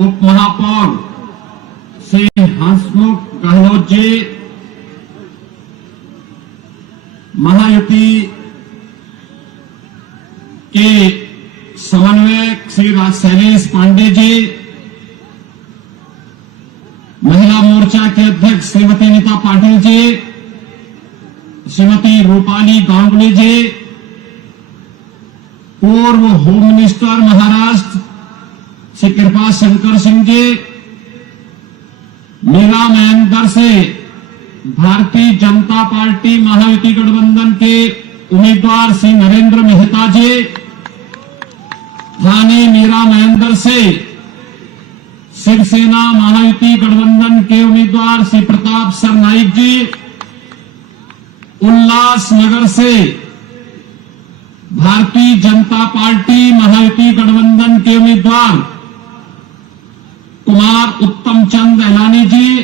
उप महापौर श्री हंसमुख गहलोत जी, महायुति के समन्वयक श्री शैलेश पांडे जी, महिला मोर्चा के अध्यक्ष श्रीमती नीता पाटिल जी, श्रीमती रूपाली गांगुली जी, पूर्व होम मिनिस्टर महाराष्ट्र श्री कृपा शंकर सिंह जी, मीरा महेंद्र से भारतीय जनता पार्टी महायुति गठबंधन के उम्मीदवार श्री नरेंद्र मेहता जी, थाने मीरा महेंद्र से शिवसेना महायुति गठबंधन के उम्मीदवार श्री प्रताप सरनाइक जी, उल्लासनगर से भारतीय जनता पार्टी महायुति गठबंधन के उम्मीदवार कुमार उत्तम चंद एलानी जी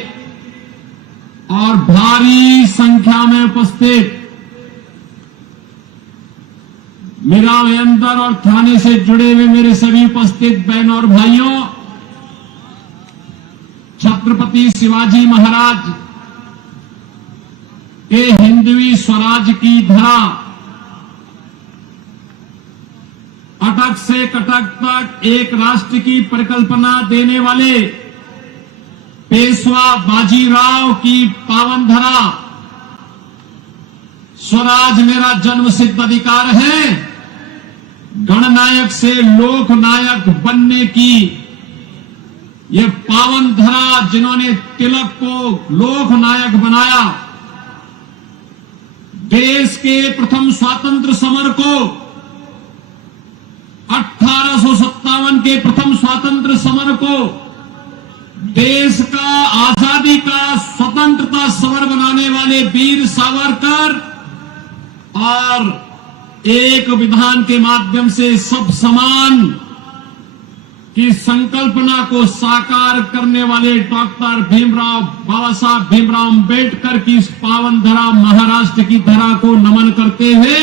और भारी संख्या में उपस्थित मीरा महेंद्र और थाने से जुड़े हुए मेरे सभी उपस्थित बहनों और भाइयों, छत्रपति शिवाजी महाराज के हिंदवी स्वराज की धरा अटक से कटक तक एक राष्ट्र की परिकल्पना देने वाले पेशवा बाजीराव की पावन धरा स्वराज मेरा जन्म सिद्ध अधिकार है, गणनायक से लोकनायक बनने की ये पावन धरा जिन्होंने तिलक को लोकनायक बनाया, देश के प्रथम स्वतंत्र समर को 1857 के प्रथम स्वतंत्र समर को देश का आजादी का स्वतंत्रता समर बनाने वाले वीर सावरकर और एक विधान के माध्यम से सब समान की संकल्पना को साकार करने वाले डॉक्टर भीमराव बाबा साहब भीमराव अंबेडकर की इस पावन धरा महाराष्ट्र की धरा को नमन करते हुए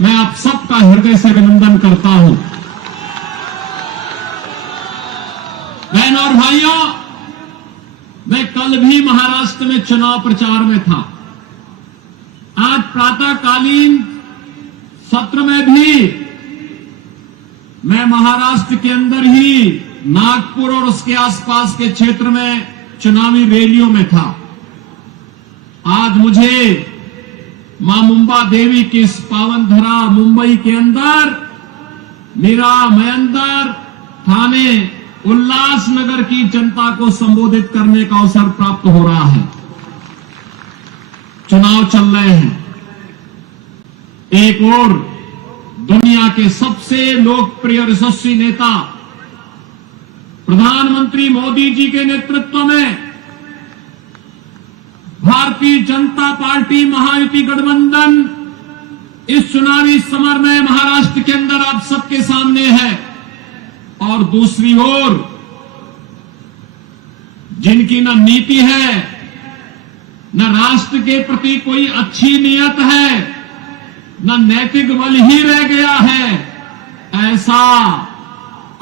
मैं आप सबका हृदय से अभिनंदन करता हूं। बहनों और भाइयों, मैं कल भी महाराष्ट्र में चुनाव प्रचार में था। आज प्रातःकालीन सत्र में भी मैं महाराष्ट्र के अंदर ही नागपुर और उसके आसपास के क्षेत्र में चुनावी रैलियों में था। आज मुझे मां मुंबा देवी की इस पावन धरा मुंबई के अंदर मीरा महेंद्र थाने उल्लासनगर की जनता को संबोधित करने का अवसर प्राप्त हो रहा है। चुनाव चल रहे हैं। एक और दुनिया के सबसे लोकप्रिय यशस्वी नेता प्रधानमंत्री मोदी जी के नेतृत्व में भारतीय जनता पार्टी महायुति गठबंधन इस चुनावी समर में महाराष्ट्र के अंदर आप सबके सामने है। और दूसरी ओर जिनकी न नीति है न राष्ट्र के प्रति कोई अच्छी नीयत है न नैतिक बल ही रह गया है, ऐसा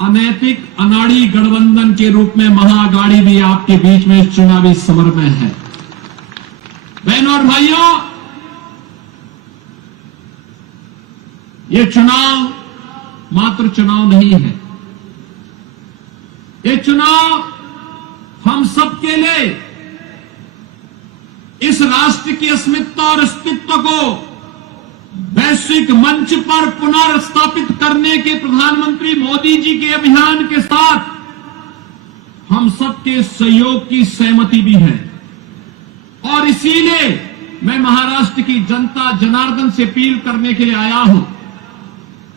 अनैतिक अनाड़ी गठबंधन के रूप में महाअघाड़ी भी आपके बीच में इस चुनावी समर में है। बहनों और भाइयों, ये चुनाव मात्र चुनाव नहीं है, ये चुनाव हम सबके लिए इस राष्ट्र की अस्मिता और अस्तित्व को वैश्विक मंच पर पुनर्स्थापित करने के प्रधानमंत्री मोदी जी के अभियान के साथ हम सबके सहयोग की सहमति भी है। और इसीलिए मैं महाराष्ट्र की जनता जनार्दन से अपील करने के लिए आया हूं।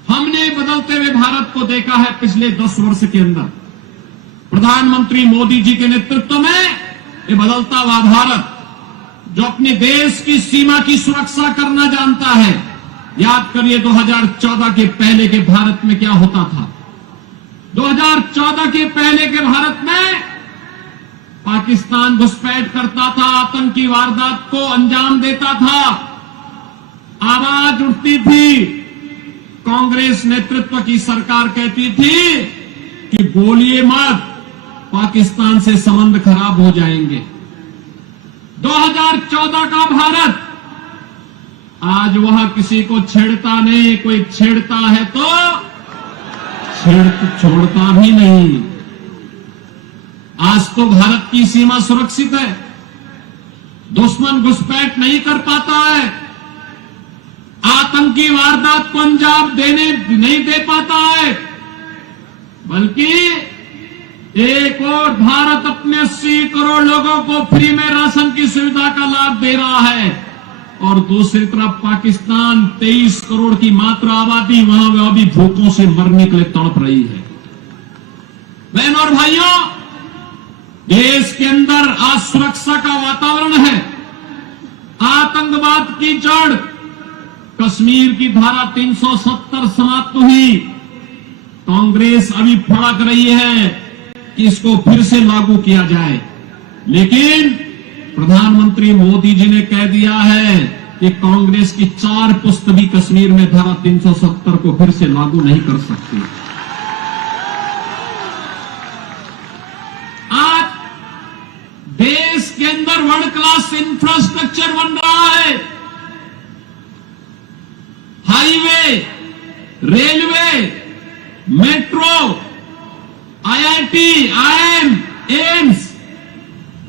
हमने बदलते हुए भारत को देखा है पिछले 10 वर्ष के अंदर। प्रधानमंत्री मोदी जी के नेतृत्व में ये बदलता हुआ भारत जो अपने देश की सीमा की सुरक्षा करना जानता है। याद करिए 2014 के पहले के भारत में क्या होता था। 2014 के पहले के भारत में पाकिस्तान घुसपैठ करता था, आतंकी वारदात को अंजाम देता था, आवाज उठती थी, कांग्रेस नेतृत्व की सरकार कहती थी कि बोलिए मत, पाकिस्तान से संबंध खराब हो जाएंगे। 2014 का भारत आज वह किसी को छेड़ता नहीं, कोई छेड़ता है तो छोड़ता भी नहीं। आज तो भारत की सीमा सुरक्षित है, दुश्मन घुसपैठ नहीं कर पाता है, आतंकी वारदात को अंजाम नहीं दे पाता है, बल्कि एक और भारत अपने 80 करोड़ लोगों को फ्री में राशन की सुविधा का लाभ दे रहा है, और दूसरी तरफ पाकिस्तान 23 करोड़ की मात्र आबादी वहां वह भी भूखों से मरने के लिए तड़प रही है। बहनों और भाइयों, देश के अंदर आज सुरक्षा का वातावरण है, आतंकवाद की जड़ कश्मीर की धारा 370 समाप्त हुई। कांग्रेस अभी फड़क रही है कि इसको फिर से लागू किया जाए, लेकिन प्रधानमंत्री मोदी जी ने कह दिया है कि कांग्रेस की 4 पुस्त भी कश्मीर में धारा 370 को फिर से लागू नहीं कर सकती। आज देश के अंदर वर्ल्ड क्लास इंफ्रास्ट्रक्चर बन रहा है, highway, railway, metro, IIT, IIM, AIIMS,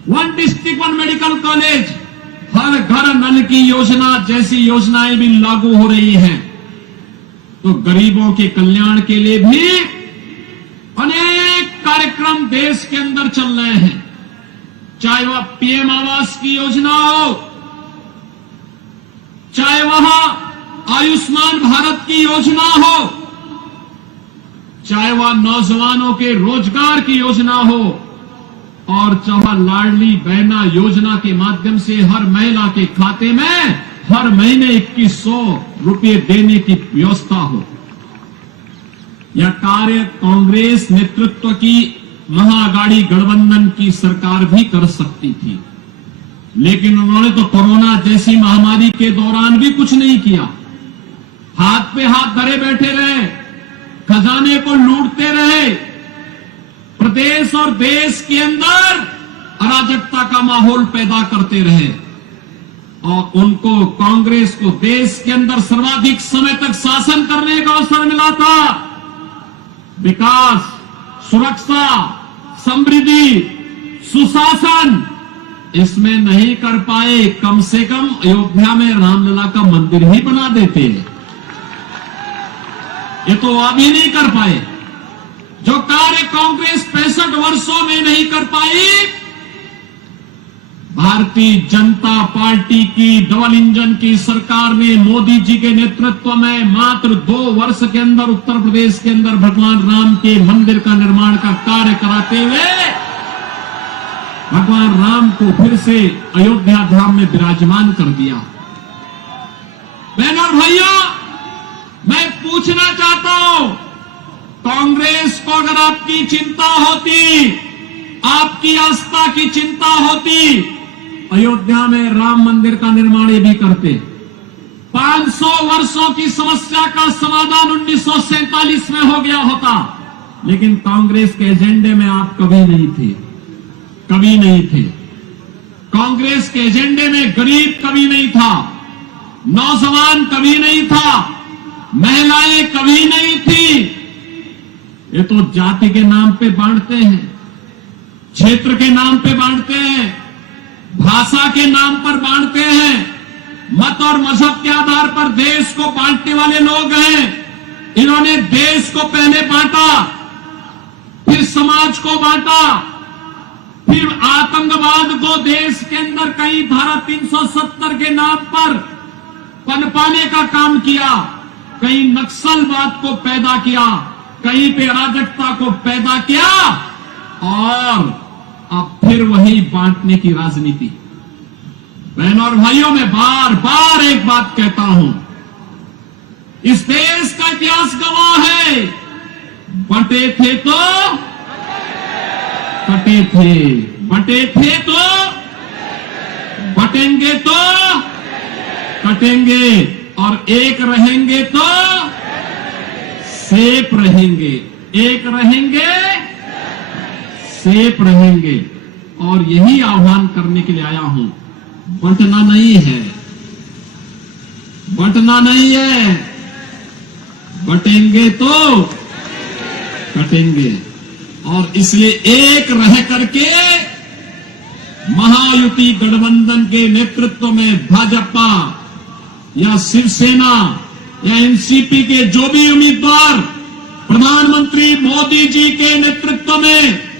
1 district 1 medical college, हर घर नल की योजना जैसी योजनाएं भी लागू हो रही हैं। तो गरीबों के कल्याण के लिए भी अनेक कार्यक्रम देश के अंदर चल रहे हैं, चाहे वह पीएम आवास की योजना हो, चाहे वह आयुष्मान भारत की योजना हो, चाहे वह नौजवानों के रोजगार की योजना हो, और चाहे लाडली बहना योजना के माध्यम से हर महिला के खाते में हर महीने 2100 रुपये देने की व्यवस्था हो। यह कार्य कांग्रेस नेतृत्व की महाअघाड़ी गठबंधन की सरकार भी कर सकती थी, लेकिन उन्होंने तो कोरोना जैसी महामारी के दौरान भी कुछ नहीं किया, हाथ पे हाथ धरे बैठे रहे, खजाने को लूटते रहे, प्रदेश और देश के अंदर अराजकता का माहौल पैदा करते रहे, और उनको कांग्रेस को देश के अंदर सर्वाधिक समय तक शासन करने का अवसर मिला था। विकास, सुरक्षा, समृद्धि, सुशासन इसमें नहीं कर पाए। कम से कम अयोध्या में रामलला का मंदिर ही बना देते, ये तो अभी नहीं कर पाए। जो कार्य कांग्रेस 65 वर्षों में नहीं कर पाई, भारतीय जनता पार्टी की डबल इंजन की सरकार ने मोदी जी के नेतृत्व में मात्र 2 वर्ष के अंदर उत्तर प्रदेश के अंदर भगवान राम के मंदिर का निर्माण का कार्य कराते हुए भगवान राम को फिर से अयोध्या धाम में विराजमान कर दिया। बहनों और भाइयों, मैं पूछना चाहता हूं, कांग्रेस को अगर आपकी चिंता होती, आपकी आस्था की चिंता होती, अयोध्या में राम मंदिर का निर्माण ये भी करते। 500 वर्षों की समस्या का समाधान 1947 में हो गया होता, लेकिन कांग्रेस के एजेंडे में आप कभी नहीं थे, कभी नहीं थे। कांग्रेस के एजेंडे में गरीब कभी नहीं था, नौजवान कभी नहीं था, महिलाएं कभी नहीं थी। ये तो जाति के नाम पे बांटते हैं, क्षेत्र के नाम पे बांटते हैं, भाषा के नाम पर बांटते हैं, मत और मजहब के आधार पर देश को बांटने वाले लोग हैं। इन्होंने देश को पहले बांटा, फिर समाज को बांटा, फिर आतंकवाद को देश के अंदर कहीं धारा 370 के नाम पर पनपाने का काम किया, कहीं नक्सलवाद को पैदा किया, कहीं पे अराजकता को पैदा किया, और अब फिर वही बांटने की राजनीति। बहनों और भाइयों, मैं बार बार एक बात कहता हूं, इस देश का इतिहास गवाह है, बटे थे तो कटे थे, बटे थे तो बटेंगे तो कटेंगे, और एक रहेंगे तो सेफ रहेंगे, एक रहेंगे सेफ रहेंगे। और यही आह्वान करने के लिए आया हूं, बंटना नहीं है, बंटना नहीं है, बटेंगे तो कटेंगे। और इसलिए एक रह करके महायुति गठबंधन के नेतृत्व में भाजपा या शिवसेना या एनसीपी के जो भी उम्मीदवार प्रधानमंत्री मोदी जी के नेतृत्व में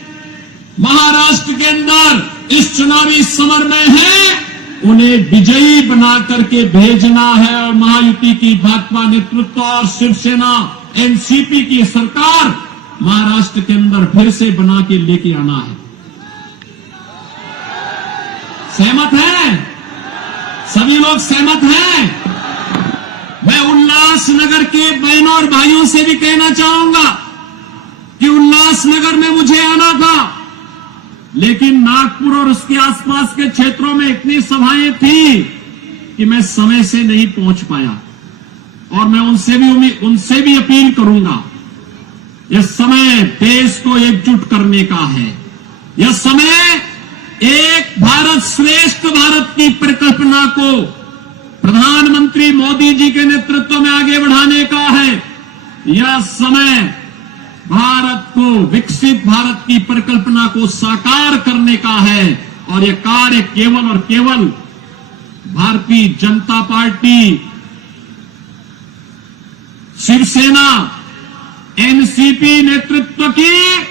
महाराष्ट्र के अंदर इस चुनावी समर में है, उन्हें विजयी बना करके भेजना है। और महायुति की भाजपा नेतृत्व और शिवसेना एनसीपी की सरकार महाराष्ट्र के अंदर फिर से बना के लेके आना है। सहमत हैं? सभी लोग सहमत हैं? मैं उल्लासनगर के बहनों और भाइयों से भी कहना चाहूंगा कि उल्लासनगर में मुझे आना था, लेकिन नागपुर और उसके आसपास के क्षेत्रों में इतनी सभाएं थी कि मैं समय से नहीं पहुंच पाया। और मैं उनसे भी अपील करूंगा, यह समय देश को एकजुट करने का है। यह समय एक भारत श्रेष्ठ भारत की परिकल्पना को प्रधानमंत्री मोदी जी के नेतृत्व में आगे बढ़ाने का है। यह समय भारत को विकसित भारत की परिकल्पना को साकार करने का है। और यह कार्य केवल और केवल भारतीय जनता पार्टी, शिवसेना, एनसीपी नेतृत्व की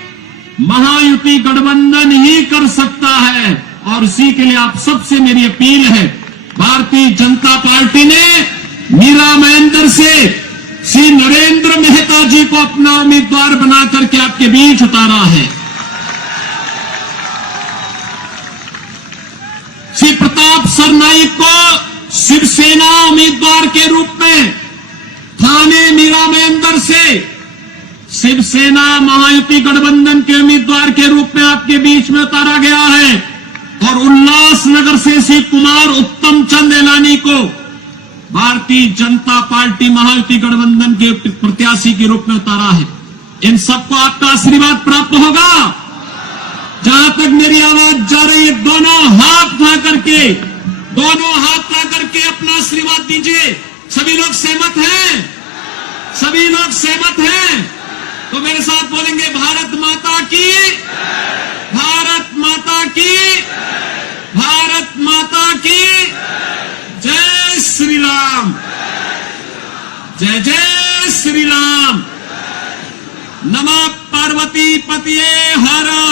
महायुति गठबंधन ही कर सकता है। और इसी के लिए आप सबसे मेरी अपील है, भारतीय जनता पार्टी ने मीरा महेंद्र से श्री नरेंद्र मेहता जी को अपना उम्मीदवार बना करके आपके बीच उतारा है। श्री प्रताप सरनाईक को शिवसेना उम्मीदवार के रूप में थाने मीरा महेंद्र से शिवसेना महायुति गठबंधन के उम्मीदवार के रूप में आपके बीच में उतारा गया है। और उल्लासनगर से श्री कुमार उत्तम चंद एलानी को भारतीय जनता पार्टी महायुति गठबंधन के प्रत्याशी के रूप में उतारा है। इन सबको आपका आशीर्वाद प्राप्त होगा। जहां तक मेरी आवाज जा रही है, दोनों हाथ ला करके अपना आशीर्वाद दीजिए। सभी लोग सहमत हैं? सभी लोग सहमत हैं? तो मेरे साथ बोलेंगे, भारत माता की, भारत माता की, भारत माता की जय श्री राम, जय जय श्री राम। नमः पार्वती पतिये हर